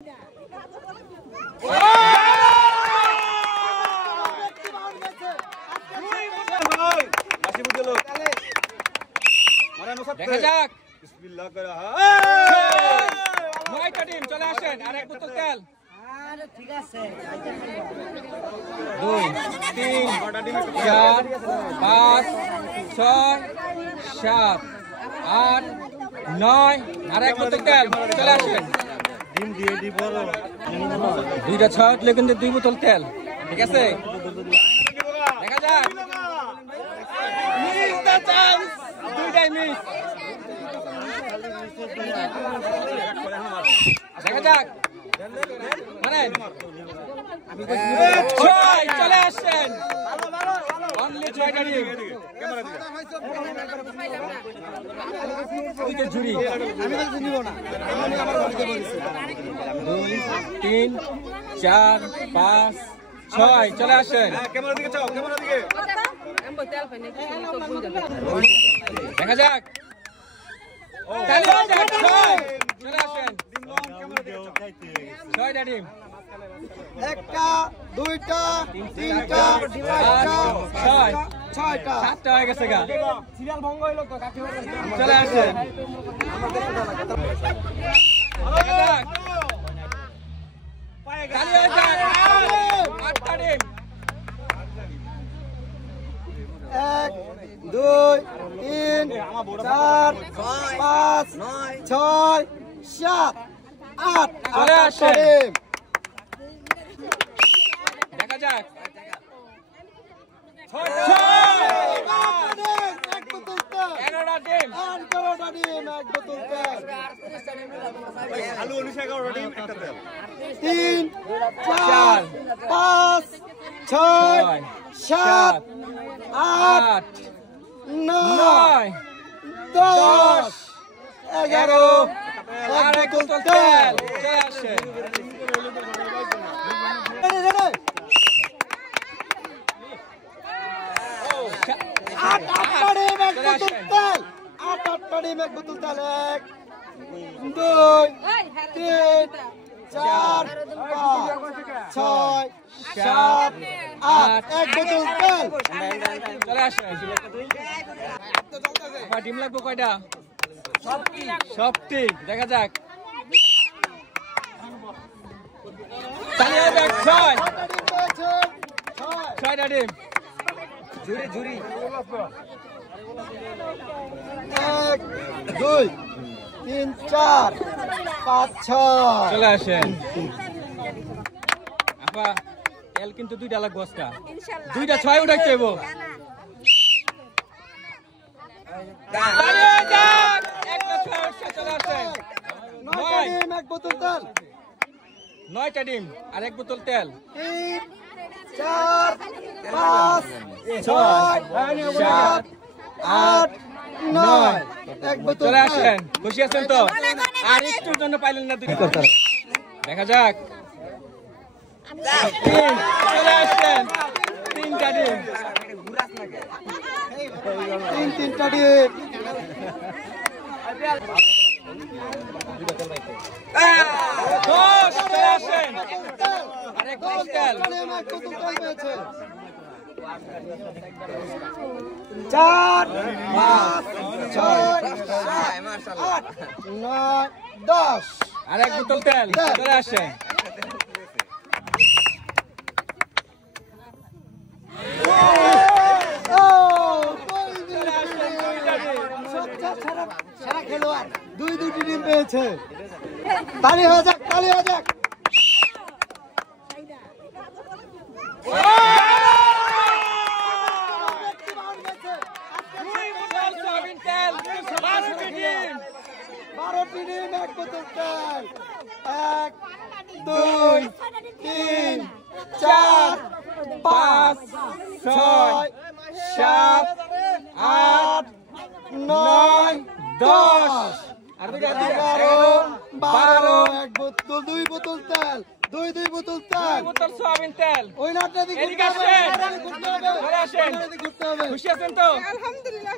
দেখা যাক বিসমিল্লাহ করে নয়টা টিম চলে আসেন আর এক বোতল তেল। আরে ঠিক আছে 2 3 4 5 6 7 8 9 আর এক বোতল তেল চলে আসেন। ডিম দিয়ে দি বড় দুইটা ছয় উঠলে কিন্তু 2 বোতল তেল। ঠিক আছে দেখা যাক মিস দ্য চান্স দুইটাই মিস। দেখা যাক মানে ছয় চলে আসছেন অনলি 6টা টিম। ওই তো জুরি 2 3 4 5 6 চলে আসছেন। দেখা যাক চলে আসেন 6টা টিম। একটা দুইটা তিনটা ছয়টা 7টা হয়ে গেছে গা চলে আসেন। দেখা যাক তালি হয়ে যাক 8টা টিম। 1 2 3 4 5 6 7 8 চলে আসেন। দেখা যাক 11টা টিম। 3 4 5 6 7 8 9 10 11 আর এক বোতল তেল চলে আসেন। এক বোতল তেল 1 2 3 4 5 6 7 8 এক বোতল তেল চলে আসেন। ডিম লাগবে কয়টা? সবটি দেখা যাক তালি হয়ে যাক 6টা টিম। জুরি জুরি 1 2 3 4 5 6 চলে আসেন। আপা তেল কিন্তু 2টা লাগবে বস্তা 2টা 6 উঠাইতে হইব। তালি হয়ে যাক একটা 6 উঠছে চলে আসেন। 9 এক বোতল তেল 9টা ডিম আর এক বোতল তেল 3 4 5 6 7 8 9 এক বোতল চলে আসেন। খুশি আছেন তো? আর একটুর জন্য পাইলেন না 2টা। দেখা যাক চলে আসেন 3টা ডিম 3টা ডিম 10 চলে আসেন আর এক বোতল তেল। এক বোতল তেল পেয়েছে 4 5 6 7 8 9 10 আর এক বোতল তেল চলে আসেন। সারা খেলোয়াড় 2টি ডিম পেয়েছে। তালি হয়ে যাক তালি হয়ে যাক। বারোটি ডিম এক বোতল তেল 1 2 3 4 5 6 7 8 9 10 আর 2টা 12 এক বোতল 2 বোতল তেল 2 বোতল তেল বোতল সয়াবিন তেল। ওই নাটটা দিয়ে এদিকে আসেন। চলে আসেন। খুশি আছেন তো? আলহামদুলিল্লাহ।